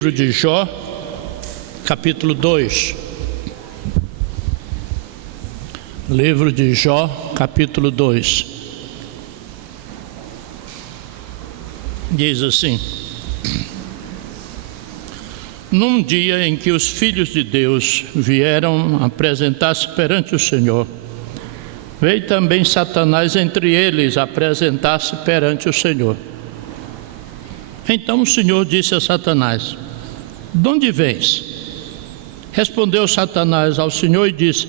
Livro de Jó, capítulo 2. Livro de Jó, capítulo 2. Diz assim: Num dia em que os filhos de Deus vieram apresentar-se perante o Senhor, veio também Satanás entre eles apresentar-se perante o Senhor. Então o Senhor disse a Satanás: De onde vens? Respondeu Satanás ao Senhor e disse: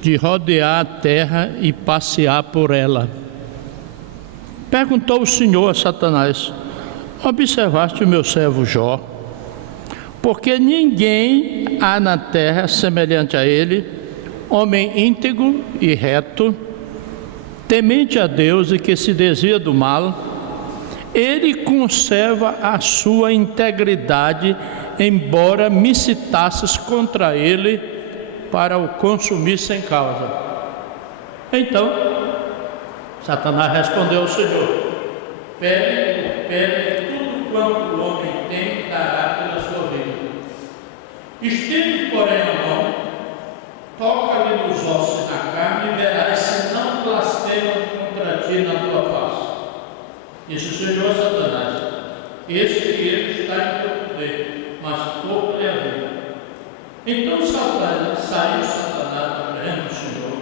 De rodear a terra e passear por ela. Perguntou o Senhor a Satanás: Observaste o meu servo Jó? Porque ninguém há na terra semelhante a ele, homem íntegro e reto, temente a Deus e que se desvia do mal. Ele conserva a sua integridade, embora me citasses contra ele para o consumir sem causa. Então Satanás respondeu ao Senhor: Pede tudo quanto o homem tem, dará pela sua vida. Estende, porém, a mão, toca-lhe nos ossos e na carne, e verás se não blasfema contra ti na tua face. Disse o Senhor a Satanás: Esse que ele está em teu poder, mas pouco lhe a vida. Então saiu Satanás da presença do Senhor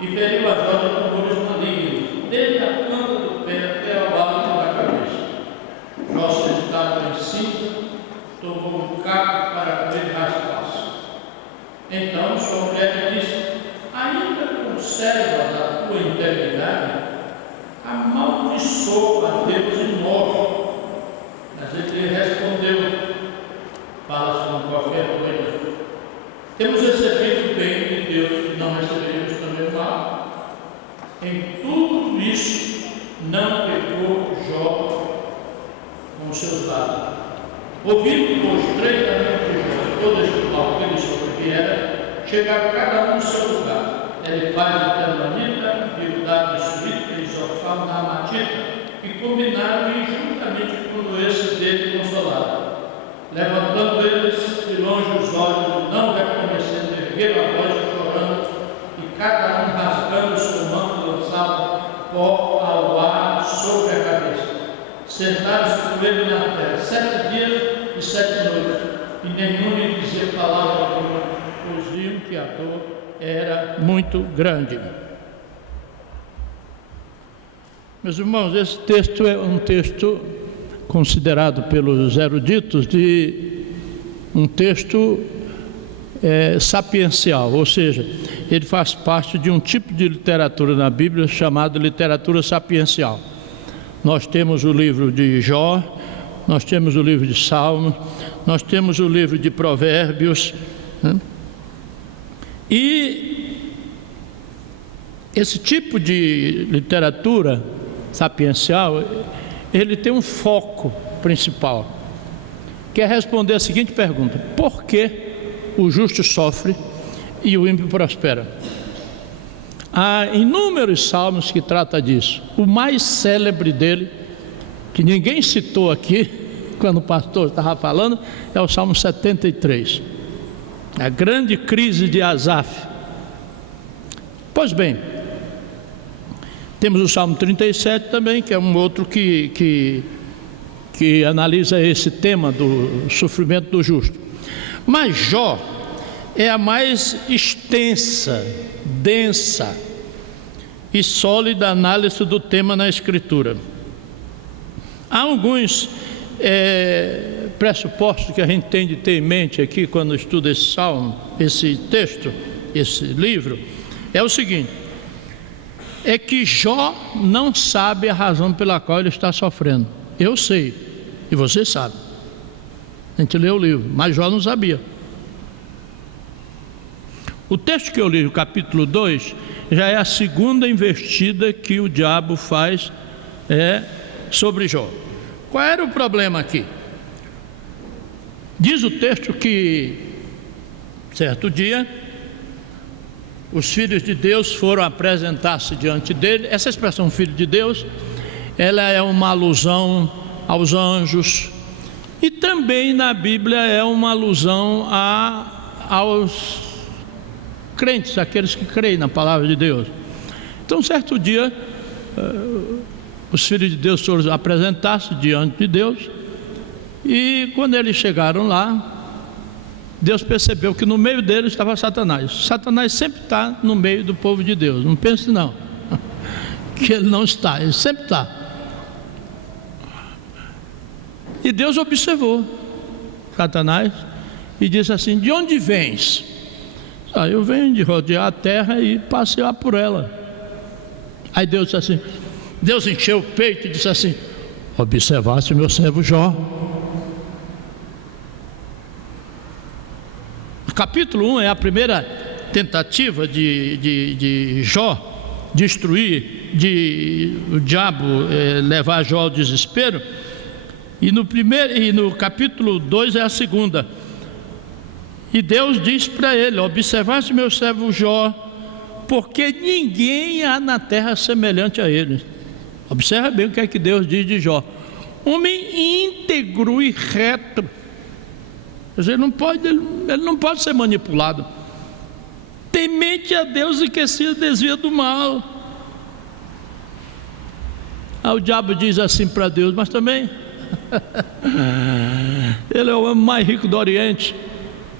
e feriu a Jó de tumores malignos, desde a planta do pé até ao alto da cabeça. Jó, sentado em cinza, tomou um caco para que ele raspasse. Então sua mulher disse: Ainda conserva a tua integridade? Amaldiçoa a Deus e morre. Mas ele respondeu: Fala-se com qualquer coisa. Temos recebido o bem de Deus e não receberemos também o mal. Em tudo isso não pecou Jó com os seus lábios. Ouvindo, pois, 3 amigos de Jó e todo este mal que ele sobreviera, chegaram cada um no seu lugar. Ele faz a Temanita, Bildad de Suíta e Zofar na Amatita, e combinaram e juntamente com esse dele consolaram. Levantando eles de longe os olhos, não reconhecendo, ergueram a voz chorando, e cada um rasgando o seu manto lançava pó ao ar sobre a cabeça. Sentaram-se com ele na terra 7 dias e 7 noites, e nenhum lhe dizia palavra alguma, pois viam que a dor era muito grande. Meus irmãos, esse texto é um texto considerado pelos eruditos de um texto sapiencial, ou seja, ele faz parte de um tipo de literatura na Bíblia chamada literatura sapiencial. Nós temos o livro de Jó, nós temos o livro de Salmos, nós temos o livro de Provérbios, né? E esse tipo de literatura sapiencial, ele tem um foco principal, que é responder a seguinte pergunta: por que o justo sofre e o ímpio prospera? Há inúmeros salmos que tratam disso. O mais célebre dele, que ninguém citou aqui quando o pastor estava falando, é o Salmo 73. A grande crise de Asaf. Pois bem, temos o Salmo 37 também, que é um outro que analisa esse tema do sofrimento do justo. Mas Jó é a mais extensa, densa e sólida análise do tema na Escritura. Há alguns pressupostos que a gente tem de ter em mente aqui quando estuda esse salmo, esse texto, esse livro, é o seguinte: é que Jó não sabe a razão pela qual ele está sofrendo. Eu sei, e você sabe. A gente lê o livro, mas Jó não sabia. O texto que eu li, o capítulo 2, já é a segunda investida que o diabo faz sobre Jó. Qual era o problema aqui? Diz o texto que, certo dia, os filhos de Deus foram apresentar-se diante dele. Essa expressão filho de Deus, ela é uma alusão aos anjos, E também na Bíblia é uma alusão aos crentes, aqueles que creem na palavra de Deus. Então, certo dia, os filhos de Deus foram apresentar-se diante de Deus, e quando eles chegaram lá, Deus percebeu que no meio deles estava Satanás. Satanás sempre está no meio do povo de Deus, não pense não, que ele não está, ele sempre está. E Deus observou Satanás e disse assim: de onde vens? Eu venho de rodear a terra e passear por ela. Aí Deus disse assim, Deus encheu o peito e disse assim: observaste o meu servo Jó? O capítulo 1 é a primeira tentativa de Jó destruir, o diabo levar Jó ao desespero. E no capítulo 2 é a segunda. E Deus diz para ele: observaste meu servo Jó, porque ninguém há na terra semelhante a ele. Observa bem o que é que Deus diz de Jó: homem íntegro e reto. Quer dizer, ele não pode ser manipulado. Temente a Deus e que se desvia do mal. Aí o diabo diz assim para Deus: mas também ele é o homem mais rico do Oriente,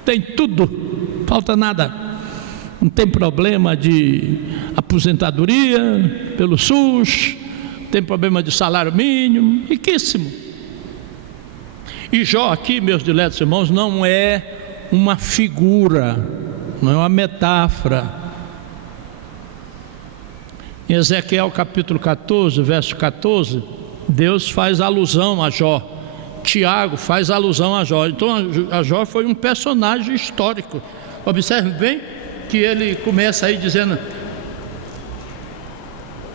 tem tudo, falta nada, não tem problema de aposentadoria pelo SUS, tem problema de salário mínimo, riquíssimo. E Jó aqui, meus diletos irmãos, não é uma figura, não é uma metáfora. Em Ezequiel capítulo 14, verso 14, Deus faz alusão a Jó. Tiago faz alusão a Jó. Então a Jó foi um personagem histórico. Observe bem que ele começa aí dizendo,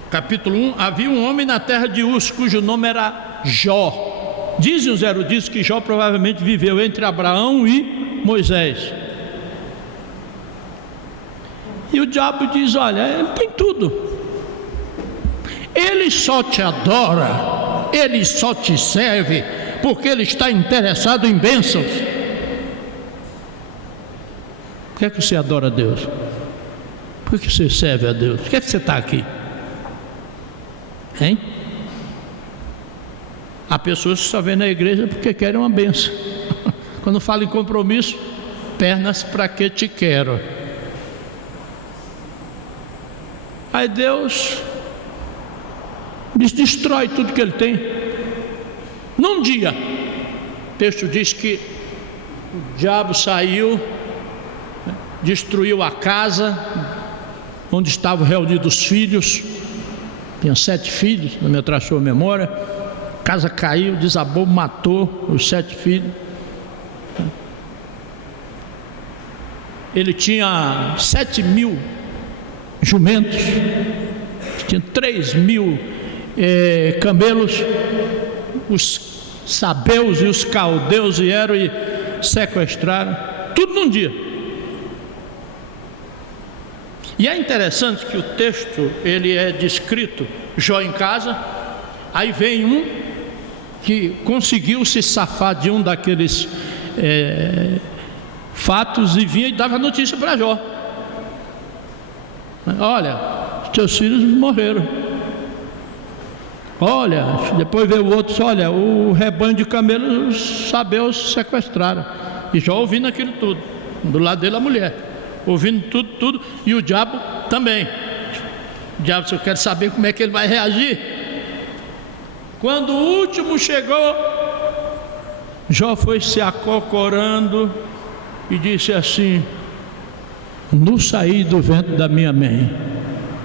capítulo 1: havia um homem na terra de Uz, cujo nome era Jó. Dizem os eruditos que Jó provavelmente viveu entre Abraão e Moisés. E o diabo diz: olha, ele tem tudo, ele só te adora, ele só te serve porque ele está interessado em bênçãos. Por que é que você adora a Deus? Por que você serve a Deus? Por que é que você está aqui? Hein? Há pessoas que só vêm na igreja porque querem uma bênção. Quando fala em compromisso, pernas para que te quero. Aí Deus destrói tudo que ele tem. Num dia, o texto diz que o diabo saiu, destruiu a casa onde estavam reunidos os filhos. Tinha 7 filhos, não me atrasou a memória. A casa caiu, desabou, matou os 7 filhos. Ele tinha 7.000 jumentos, tinha 3.000 camelos. Os sabeus e os caldeus vieram e sequestraram tudo num dia. E é interessante que o texto, ele é descrito, Jó em casa. Aí vem um que conseguiu se safar de um daqueles fatos e vinha e dava notícia para Jó: olha, os teus filhos morreram. Olha, depois veio o outro: olha, o rebanho de camelos, os sabeus sequestraram. E Jó ouvindo aquilo tudo, do lado dele a mulher, ouvindo tudo, e o diabo também. O diabo, se eu quero saber como é que ele vai reagir. Quando o último chegou, Jó foi se acocorando e disse assim: nu saí do ventre da minha mãe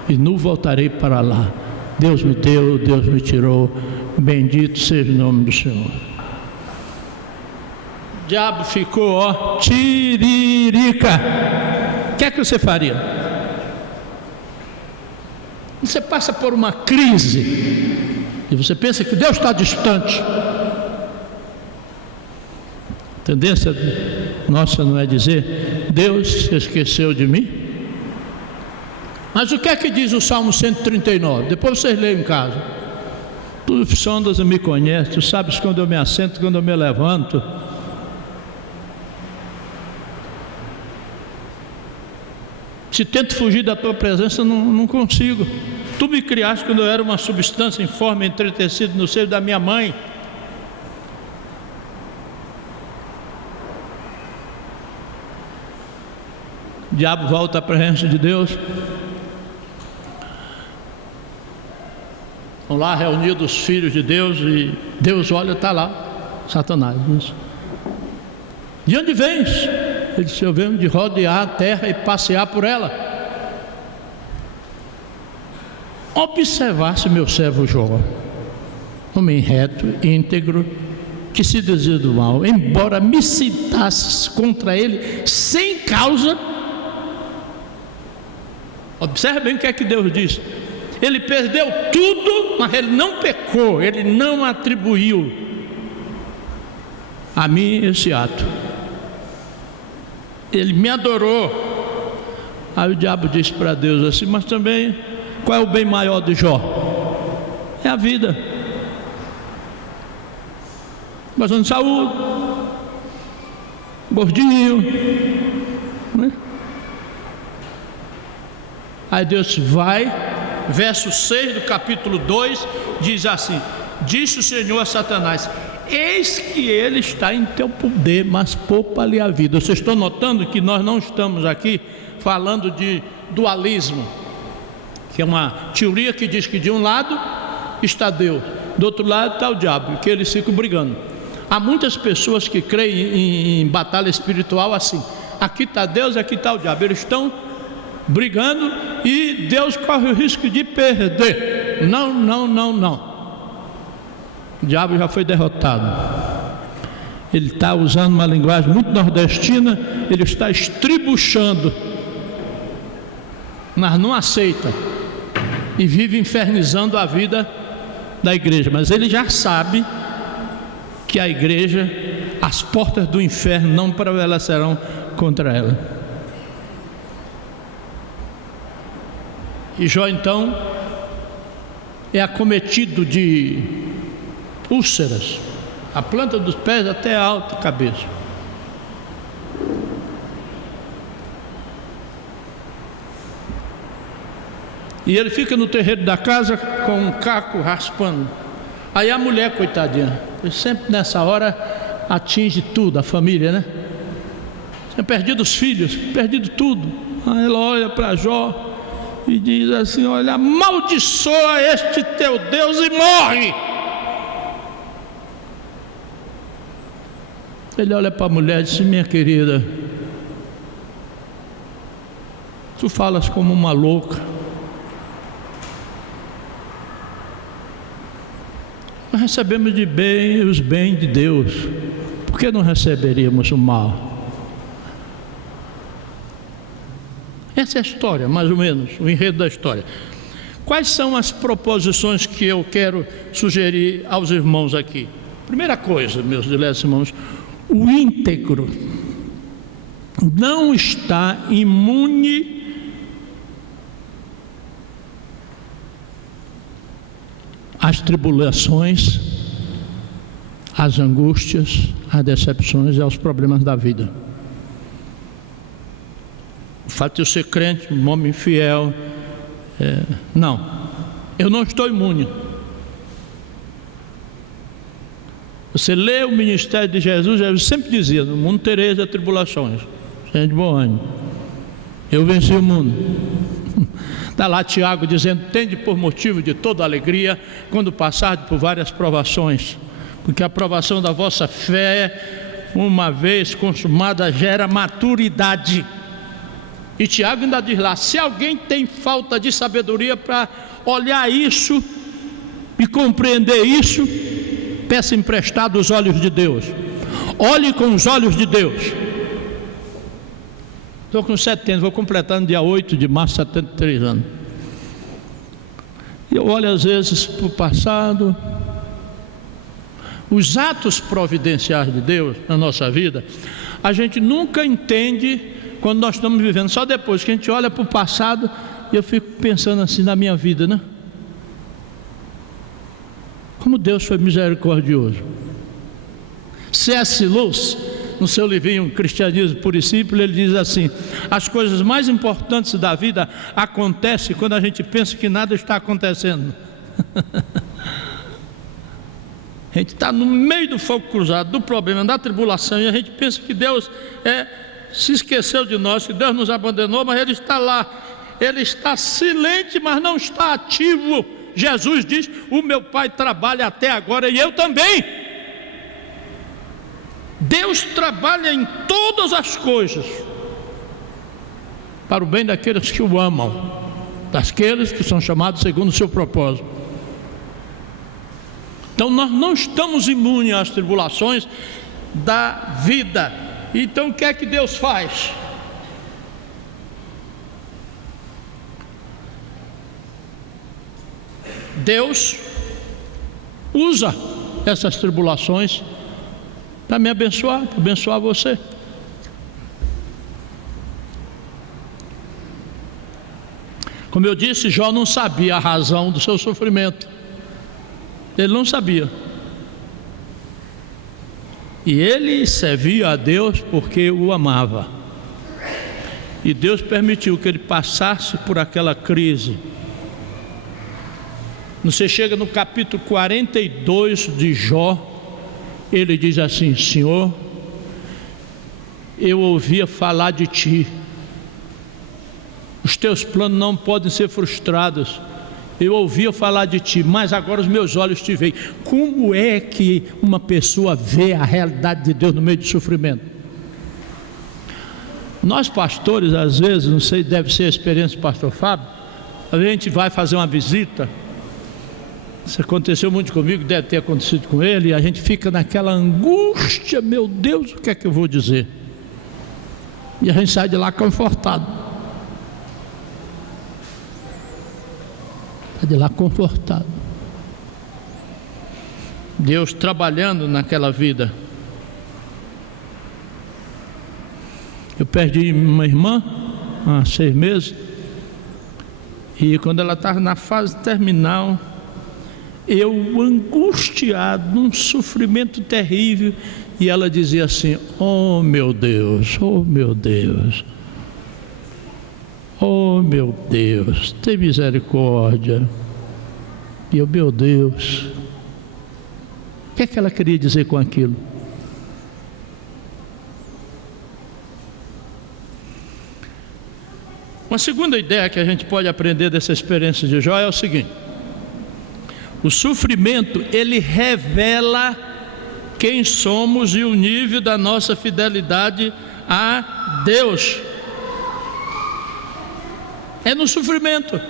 e nu voltarei para lá. Deus me deu, Deus me tirou, bendito seja o nome do Senhor. O diabo ficou, tiririca. O que é que você faria? Você passa por uma crise e você pensa que Deus está distante. A tendência nossa não é dizer: Deus se esqueceu de mim. Mas o que é que diz o Salmo 139? Depois vocês leiam em casa. Tu sondas e me conheces, tu sabes quando eu me assento, quando eu me levanto. Se tento fugir da tua presença, não consigo. Tu me criaste quando eu era uma substância informe, entretecido no seio da minha mãe. O diabo volta à presença de Deus. Estão lá reunidos os filhos de Deus e Deus olha, está lá Satanás. Isso. De onde vens? Ele disse: eu venho de rodear a terra e passear por ela. Observasse meu servo Jó, homem reto, íntegro, que se desvia do mal, embora me citasses contra ele sem causa. Observe bem o que é que Deus diz. Ele perdeu tudo, mas ele não pecou, ele não atribuiu a mim esse ato. Ele me adorou. Aí o diabo disse para Deus assim: mas também, qual é o bem maior de Jó? É a vida. Bastante de saúde, gordinho, né? Aí Deus vai, verso 6 do capítulo 2, diz assim: disse o Senhor a Satanás: eis que ele está em teu poder, mas poupa-lhe a vida. Vocês estão notando que nós não estamos aqui falando de dualismo, que é uma teoria que diz que de um lado está Deus, do outro lado está o diabo, que eles ficam brigando. Há muitas pessoas que creem em batalha espiritual assim: aqui está Deus, aqui está o diabo. Eles estão brigando e Deus corre o risco de perder. Não, não, não, não. O diabo já foi derrotado. Ele está usando uma linguagem muito nordestina. Ele está estribuchando, mas não aceita e vive infernizando a vida da igreja. Mas ele já sabe que a igreja, as portas do inferno não prevalecerão contra ela. E Jó então é acometido de úlceras, a planta dos pés até a alta cabeça. E ele fica no terreiro da casa com um caco raspando. Aí a mulher, coitadinha, sempre nessa hora atinge tudo, a família, né? Tinha perdido os filhos, perdido tudo. Aí ela olha para Jó e diz assim: olha, amaldiçoa este teu Deus e morre. Ele olha para a mulher e diz: minha querida, tu falas como uma louca. Nós recebemos de bem os bens de Deus, por que não receberíamos o mal? Essa é a história, mais ou menos, o enredo da história. Quais são as proposições que eu quero sugerir aos irmãos aqui? Primeira coisa, meus diletos irmãos: o íntegro não está imune às tribulações, às angústias, às decepções e aos problemas da vida. O fato de eu ser crente, um homem fiel, não, eu não estou imune. Você lê o ministério de Jesus, Jesus sempre dizia: no mundo tereis tribulações, seja de bom ânimo, eu venci o mundo. Está lá Tiago dizendo: tende por motivo de toda alegria quando passardes por várias provações, porque a provação da vossa fé, uma vez consumada, gera maturidade. E Tiago ainda diz lá: se alguém tem falta de sabedoria para olhar isso e compreender isso, peça emprestado os olhos de Deus. Olhe com os olhos de Deus. Estou com 70, vou completar no dia 8 de março, 73 anos. E eu olho às vezes para o passado, os atos providenciais de Deus na nossa vida, a gente nunca entende quando nós estamos vivendo, só depois que a gente olha para o passado. E eu fico pensando assim na minha vida, né? Como Deus foi misericordioso. C.S. Lewis, no seu livrinho Cristianismo Puro e Simples, ele diz assim: as coisas mais importantes da vida acontecem quando a gente pensa que nada está acontecendo. A gente está no meio do fogo cruzado, do problema, da tribulação, e a gente pensa que Deus se esqueceu de nós, que Deus nos abandonou, mas Ele está lá. Ele está silente, mas não está ativo. Jesus diz: o meu Pai trabalha até agora e eu também. Deus trabalha em todas as coisas para o bem daqueles que o amam, daqueles que são chamados segundo o seu propósito. Então nós não estamos imunes às tribulações da vida. Então o que é que Deus faz? Deus usa essas tribulações para me abençoar, para abençoar você. Como eu disse, Jó não sabia a razão do seu sofrimento. Ele não sabia. E ele servia a Deus porque o amava. E Deus permitiu que ele passasse por aquela crise. Você chega no capítulo 42 de Jó, ele diz assim: Senhor, eu ouvia falar de Ti, os Teus planos não podem ser frustrados. Eu ouvia falar de Ti, mas agora os meus olhos Te veem. Como é que uma pessoa vê a realidade de Deus no meio do sofrimento? Nós pastores, às vezes, não sei, deve ser a experiência do pastor Fábio, a gente vai fazer uma visita. Isso aconteceu muito comigo, deve ter acontecido com ele, e a gente fica naquela angústia: meu Deus, o que é que eu vou dizer? E a gente sai de lá confortado. Sai de lá confortado. Deus trabalhando naquela vida. Eu perdi uma irmã há 6 meses, e quando ela estava na fase terminal, eu angustiado, num sofrimento terrível, e ela dizia assim: oh meu Deus, oh meu Deus, oh meu Deus, tem misericórdia. E eu: meu Deus, o que é que ela queria dizer com aquilo? Uma segunda ideia que a gente pode aprender dessa experiência de Jó é o seguinte: o sofrimento, ele revela quem somos e o nível da nossa fidelidade a Deus. É no sofrimento.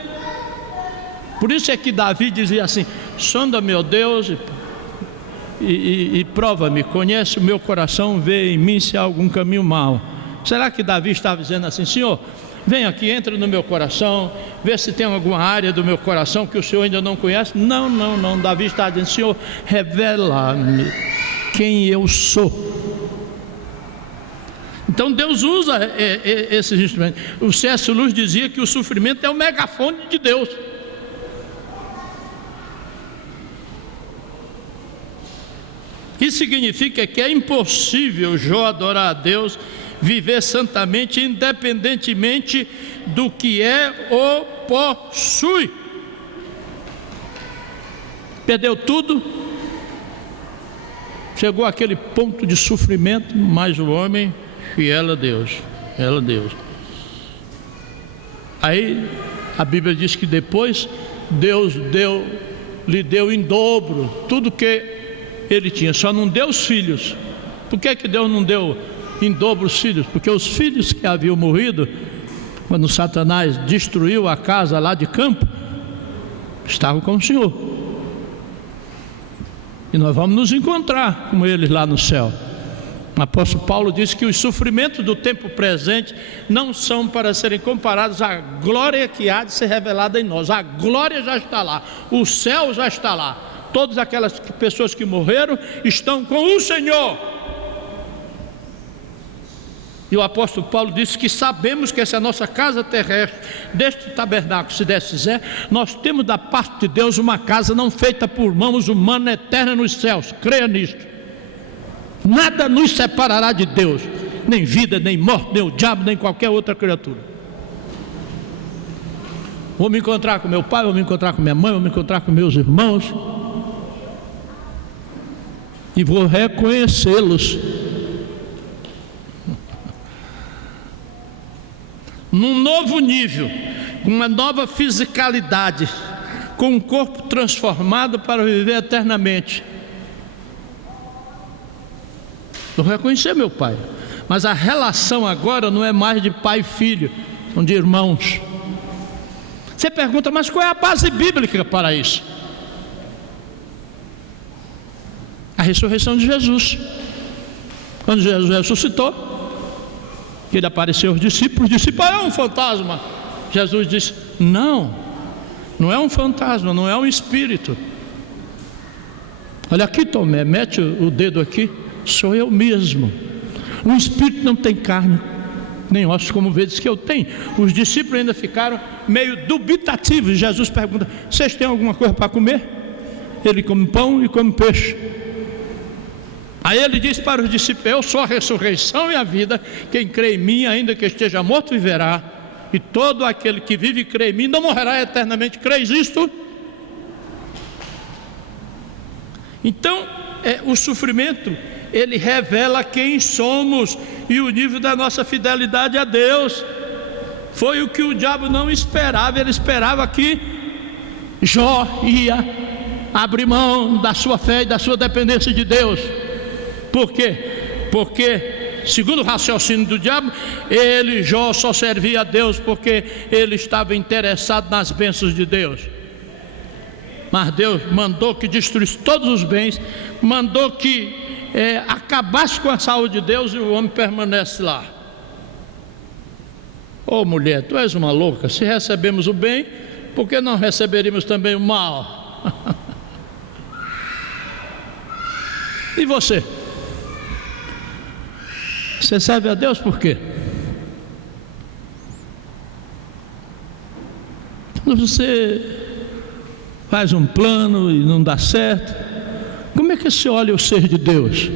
Por isso é que Davi dizia assim: sonda meu Deus e prova-me, conhece o meu coração, vê em mim se há algum caminho mau. Será que Davi estava dizendo assim: Senhor, vem aqui, entra no meu coração, vê se tem alguma área do meu coração que o Senhor ainda não conhece? Não, não, não. Davi está dizendo: Senhor, revela-me quem eu sou. Então Deus usa esses instrumentos. O C.S. Lewis dizia que o sofrimento é o megafone de Deus. Isso significa que é impossível Jó adorar a Deus, viver santamente, independentemente do que é ou possui. Perdeu tudo, chegou àquele ponto de sofrimento, mas o homem fiel a Deus, fiel a Deus. Aí a Bíblia diz que depois Deus lhe deu em dobro tudo que ele tinha, só não deu os filhos. Por que Deus não deu em dobro os filhos? Porque os filhos que haviam morrido quando Satanás destruiu a casa lá de campo estavam com o Senhor, e nós vamos nos encontrar com eles lá no céu. O apóstolo Paulo disse que os sofrimentos do tempo presente não são para serem comparados à glória que há de ser revelada em nós. A glória já está lá, o céu já está lá. Todas aquelas pessoas que morreram estão com o Senhor. E o apóstolo Paulo disse que sabemos que essa é a nossa casa terrestre, deste tabernáculo, se Deus quiser, nós temos da parte de Deus uma casa não feita por mãos humanas, eterna nos céus. Creia nisto. Nada nos separará de Deus, nem vida, nem morte, nem o diabo, nem qualquer outra criatura. Vou me encontrar com meu pai, vou me encontrar com minha mãe, vou me encontrar com meus irmãos e vou reconhecê-los num novo nível, com uma nova fisicalidade, com um corpo transformado para viver eternamente. Vou reconhecer meu pai, mas a relação agora não é mais de pai e filho, são de irmãos. Você pergunta, mas qual é a base bíblica para isso? A ressurreição de Jesus. Quando Jesus ressuscitou, ele apareceu aos discípulos, os discípulos, é um fantasma. Jesus disse, não é um fantasma, não é um espírito. Olha aqui, Tomé, mete o dedo aqui, sou eu mesmo. Um espírito não tem carne nem ossos, como vezes que eu tenho. Os discípulos ainda ficaram meio dubitativos. Jesus pergunta, vocês têm alguma coisa para comer? Ele come pão e come peixe. Aí ele diz para os discípulos, eu sou a ressurreição e a vida, quem crê em mim, ainda que esteja morto, viverá, e todo aquele que vive e crê em mim não morrerá eternamente. Creis isto? Então, o sofrimento, ele revela quem somos e o nível da nossa fidelidade a Deus. Foi o que o diabo não esperava. Ele esperava que Jó ia abrir mão da sua fé e da sua dependência de Deus. Por quê? Porque, segundo o raciocínio do diabo, Jó só servia a Deus porque ele estava interessado nas bênçãos de Deus. Mas Deus mandou que destruísse todos os bens, mandou que acabasse com a saúde de Deus, e o homem permanece lá. Ô mulher, tu és uma louca, se recebemos o bem, por que não receberíamos também o mal? E você? Você serve a Deus por quê? Você faz um plano e não dá certo. Como é que você olha o ser de Deus?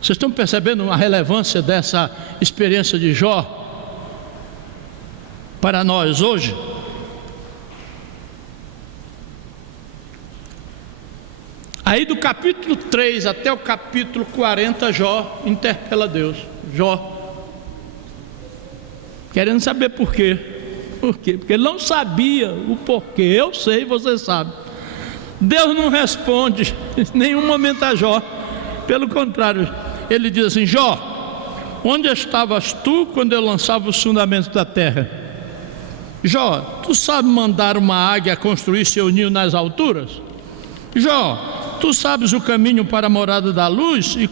Vocês estão percebendo a relevância dessa experiência de Jó para nós hoje? Aí do capítulo 3 até o capítulo 40, Jó interpela Deus. Jó, querendo saber por quê. Por quê? Porque ele não sabia o porquê. Eu sei, você sabe. Deus não responde em nenhum momento a Jó. Pelo contrário, ele diz assim, Jó, onde estavas tu quando eu lançava os fundamentos da terra? Jó, tu sabes mandar uma águia construir seu ninho nas alturas? Jó, tu sabes o caminho para a morada da luz? E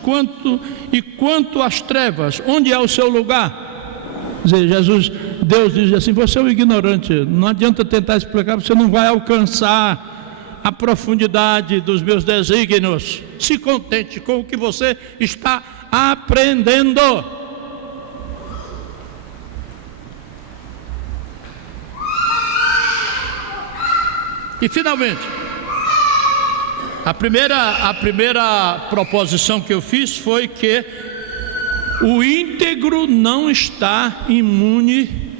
quanto às trevas, onde é o seu lugar? Deus diz assim, você é um ignorante, não adianta tentar explicar, você não vai alcançar a profundidade dos meus desígnios. Se contente com o que você está aprendendo. E finalmente, a primeira proposição que eu fiz foi que o íntegro não está imune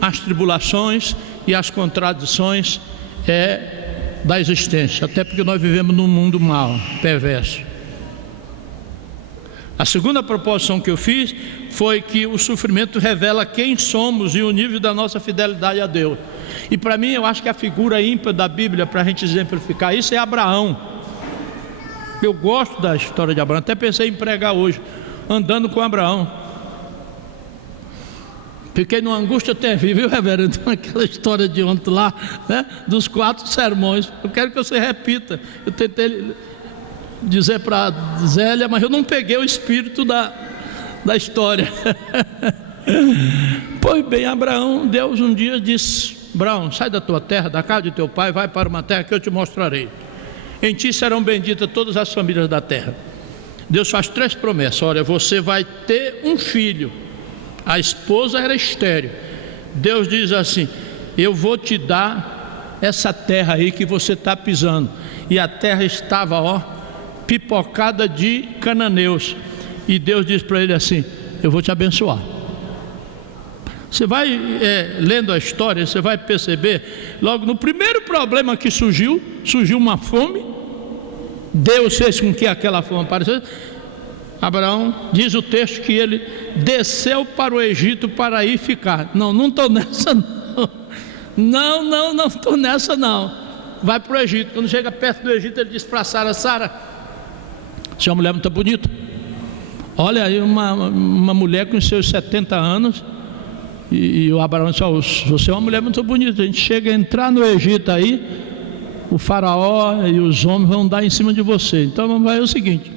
às tribulações e às contradições da existência, até porque nós vivemos num mundo mau, perverso. A segunda proposição que eu fiz foi que o sofrimento revela quem somos e o nível da nossa fidelidade a Deus. E para mim, eu acho que a figura ímpar da Bíblia para a gente exemplificar isso é Abraão. Eu gosto da história de Abraão, até pensei em pregar hoje, andando com Abraão. Fiquei numa angústia terrível, reverendo, aquela história de ontem lá, né, dos 4 sermões. Eu quero que você repita. Eu tentei dizer para Zélia, mas eu não peguei o espírito da história. Pois bem, Abraão, Deus um dia disse, Abraão, sai da tua terra, da casa de teu pai, vai para uma terra que eu te mostrarei. Em ti serão benditas todas as famílias da terra. Deus faz 3 promessas. Olha, você vai ter um filho. A esposa era estéril. Deus diz assim: eu vou te dar essa terra aí que você está pisando. E a terra estava, pipocada de cananeus. E Deus diz para ele assim: eu vou te abençoar. Você vai lendo a história, você vai perceber, logo no primeiro problema que surgiu uma fome. Deus fez com que aquela fome aparecesse. Abraão, diz o texto que ele desceu para o Egito para ir ficar. Não estou nessa não. Não estou nessa não. Vai para o Egito. Quando chega perto do Egito, ele diz para Sara: Sara, você é uma mulher muito bonita. Olha aí uma mulher com seus 70 anos. E o Abraão disse: você é uma mulher muito bonita. A gente chega a entrar no Egito aí, o faraó e os homens vão dar em cima de você. Então vai o seguinte: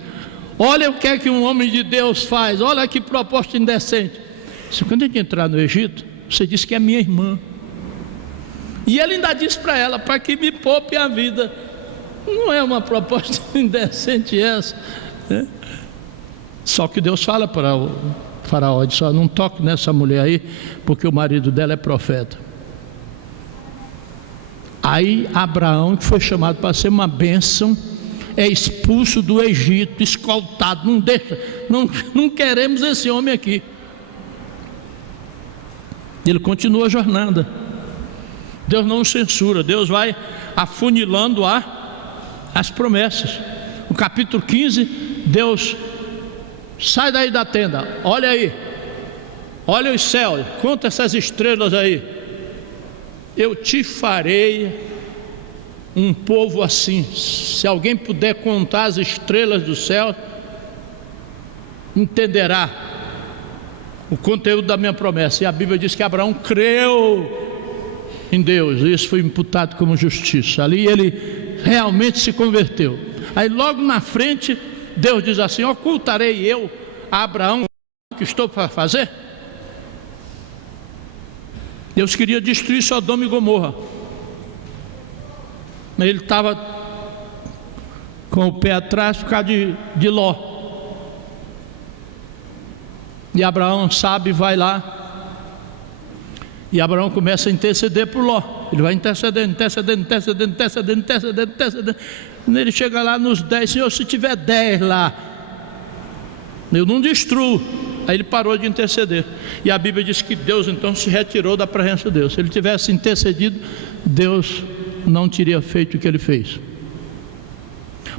olha o que é que um homem de Deus faz. Olha que proposta indecente. Quando a gente entrar no Egito, você disse que é minha irmã. E ele ainda disse para ela: para que me poupe a vida. Não é uma proposta indecente essa, né? Só que Deus fala para o faraó, diz: não toque nessa mulher aí, porque o marido dela é profeta. Aí Abraão, que foi chamado para ser uma bênção, é expulso do Egito, escoltado. Não queremos esse homem aqui. Ele continua a jornada. Deus não censura, Deus vai afunilando as promessas. No capítulo 15, Deus: sai daí da tenda, olha aí, olha os céus, conta essas estrelas aí. Eu te farei um povo assim. Se alguém puder contar as estrelas do céu, entenderá o conteúdo da minha promessa. E a Bíblia diz que Abraão creu em Deus, e isso foi imputado como justiça. Ali ele realmente se converteu. Aí logo na frente, Deus diz assim: ocultarei eu a Abraão o que estou para fazer? Deus queria destruir Sodoma e Gomorra. Ele estava com o pé atrás por causa de Ló. E Abraão sabe, vai lá. E Abraão começa a interceder por Ló. Ele vai intercedendo. Ele chega lá nos 10: Senhor, se tiver 10 lá, eu não destruo. Aí ele parou de interceder. E a Bíblia diz que Deus então se retirou da presença de Deus. Se ele tivesse intercedido, Deus não teria feito o que ele fez.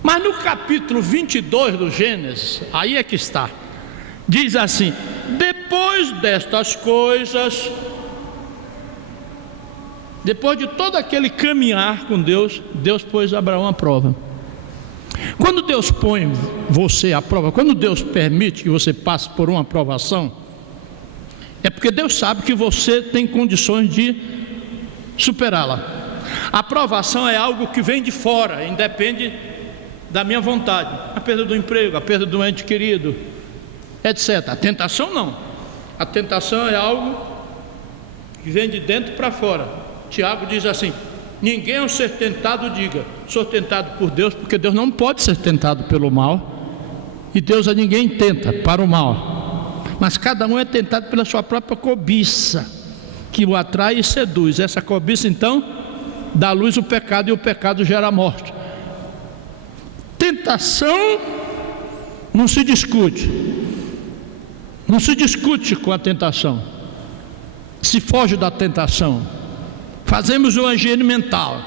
Mas no capítulo 22 do Gênesis, aí é que está. Diz assim: depois destas coisas, depois de todo aquele caminhar com Deus, Deus pôs Abraão à prova. Quando Deus põe você à prova, quando Deus permite que você passe por uma aprovação, é porque Deus sabe que você tem condições de superá-la. A aprovação é algo que vem de fora, independe da minha vontade. A perda do emprego, a perda do ente querido, etc. A tentação não. A tentação é algo que vem de dentro para fora. Tiago diz assim: ninguém ao ser tentado diga, sou tentado por Deus, porque Deus não pode ser tentado pelo mal, e Deus a ninguém tenta para o mal, mas cada um é tentado pela sua própria cobiça, que o atrai e seduz. Essa cobiça então dá à luz o pecado, e o pecado gera a morte. Tentação não se discute, não se discute com a tentação, se foge da tentação. Fazemos uma higiene mental.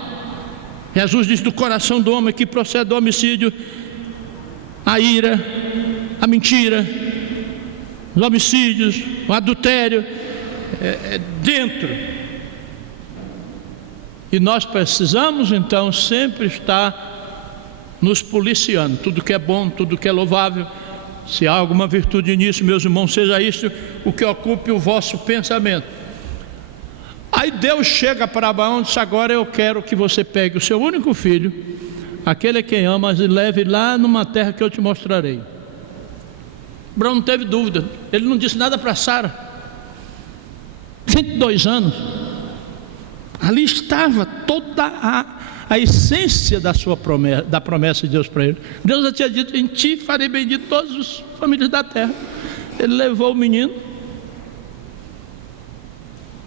Jesus diz: do coração do homem que procede o homicídio, a ira, a mentira, os homicídios, o adultério, dentro. E nós precisamos então sempre estar nos policiando. Tudo que é bom, tudo que é louvável, se há alguma virtude nisso, meus irmãos, seja isso o que ocupe o vosso pensamento. Aí Deus chega para Abraão e diz: agora eu quero que você pegue o seu único filho, aquele a quem amas, e leve lá numa terra que eu te mostrarei. Abraão não teve dúvida, ele não disse nada para Sara. 102 anos. Ali estava toda a essência da promessa de Deus para ele. Deus já tinha dito: em ti farei bendito todas as famílias da terra. Ele levou o menino,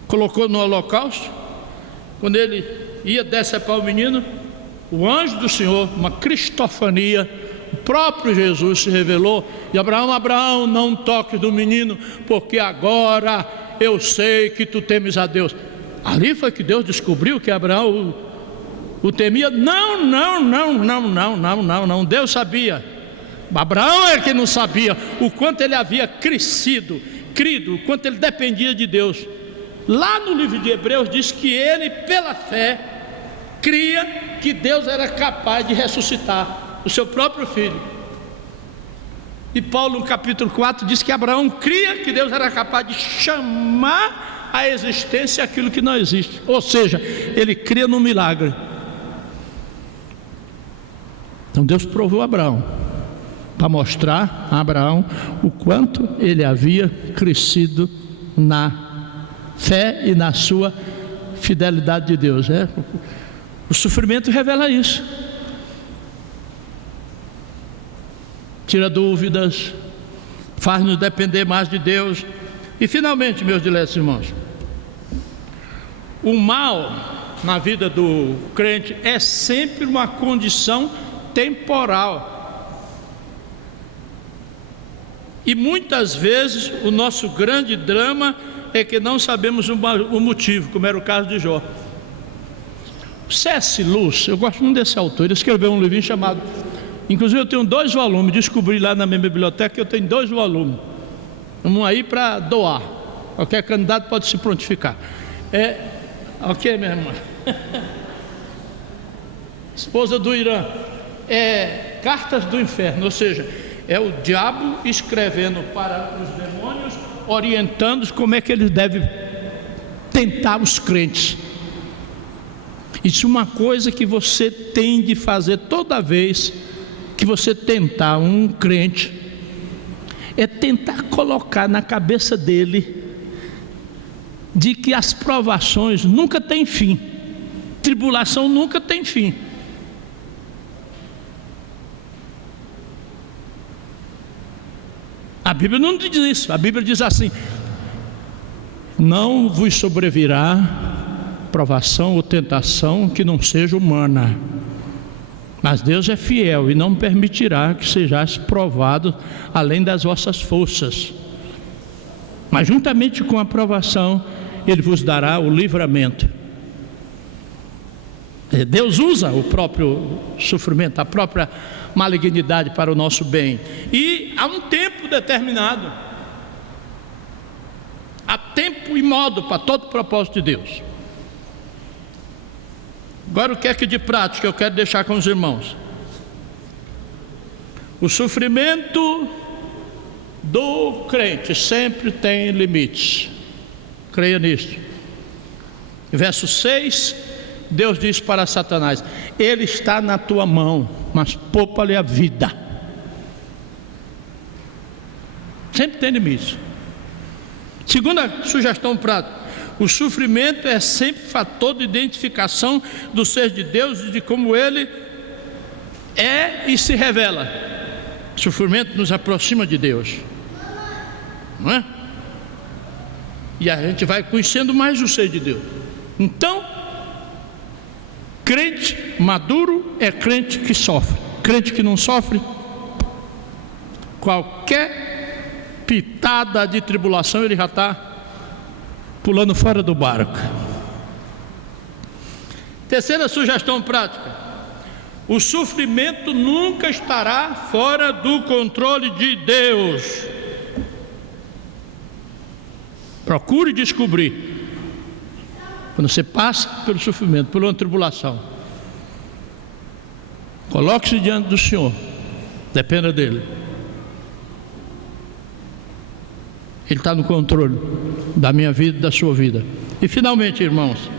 colocou no holocausto. Quando ele ia decepar o menino, o anjo do Senhor, uma cristofania, o próprio Jesus se revelou: e Abraão, não toques no menino, porque agora eu sei que tu temes a Deus. Ali foi que Deus descobriu que Abraão o temia? Não, Deus sabia. Abraão é que não sabia o quanto ele havia crido, o quanto ele dependia de Deus. Lá no livro de Hebreus diz que ele, pela fé, cria que Deus era capaz de ressuscitar o seu próprio filho. E Paulo, no capítulo 4, diz que Abraão cria que Deus era capaz de chamar a existência aquilo que não existe. Ou seja, ele cria no milagre. Então Deus provou a Abraão, para mostrar a Abraão o quanto ele havia crescido na fé e na sua fidelidade de Deus. O sofrimento revela isso. Tira dúvidas, faz-nos depender mais de Deus. E finalmente, meus diletos irmãos, o mal na vida do crente é sempre uma condição temporal. E muitas vezes o nosso grande drama é que não sabemos o motivo, como era o caso de Jó. C.S. Lewis, eu gosto muito desse autor, ele escreveu um livrinho chamado, inclusive eu tenho 2 volumes, descobri lá na minha biblioteca que eu tenho 2 volumes, um aí para doar, qualquer candidato pode se prontificar. Ok, minha irmã? Esposa do Irã. Cartas do inferno, ou seja, é o diabo escrevendo para os demônios, orientando-os como é que eles devem tentar os crentes. Isso é uma coisa que você tem de fazer toda vez que você tentar um crente, é tentar colocar na cabeça dele de que as provações nunca têm fim, tribulação nunca tem fim. A Bíblia não diz isso. A Bíblia diz assim: não vos sobrevirá provação ou tentação que não seja humana, mas Deus é fiel e não permitirá que sejais provados além das vossas forças, mas juntamente com a provação Ele vos dará o livramento. Deus usa o próprio sofrimento, a própria malignidade para o nosso bem, e há um tempo determinado, há tempo e modo para todo o propósito de Deus. Agora, o que é que de prática eu quero deixar com os irmãos? O sofrimento do crente sempre tem limites, creia nisso. Verso 6, Deus diz para Satanás: ele está na tua mão, mas poupa-lhe a vida. Sempre tem limites. Segunda sugestão prática: o sofrimento é sempre fator de identificação do ser de Deus e de como Ele é e se revela. O sofrimento nos aproxima de Deus, não é? E a gente vai conhecendo mais o ser de Deus. Então, crente maduro é crente que sofre. Crente que não sofre, qualquer pitada de tribulação ele já está pulando fora do barco. Terceira sugestão prática: o sofrimento nunca estará fora do controle de Deus. Procure descobrir, quando você passa pelo sofrimento, por uma tribulação, coloque-se diante do Senhor, dependa dele. Ele está no controle da minha vida e da sua vida. E finalmente, irmãos,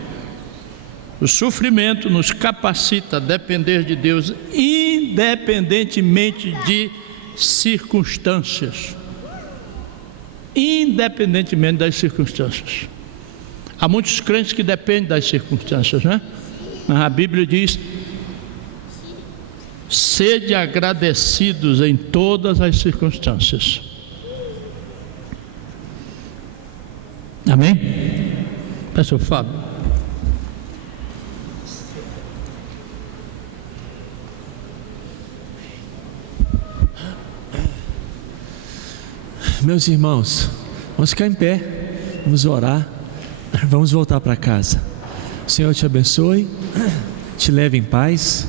o sofrimento nos capacita a depender de Deus, independentemente de circunstâncias. Independentemente das circunstâncias. Há muitos crentes que dependem das circunstâncias, né? A Bíblia diz: sede agradecidos em todas as circunstâncias. Amém? Pastor Fábio. Meus irmãos, vamos ficar em pé, vamos orar, vamos voltar para casa. O Senhor te abençoe, te leve em paz.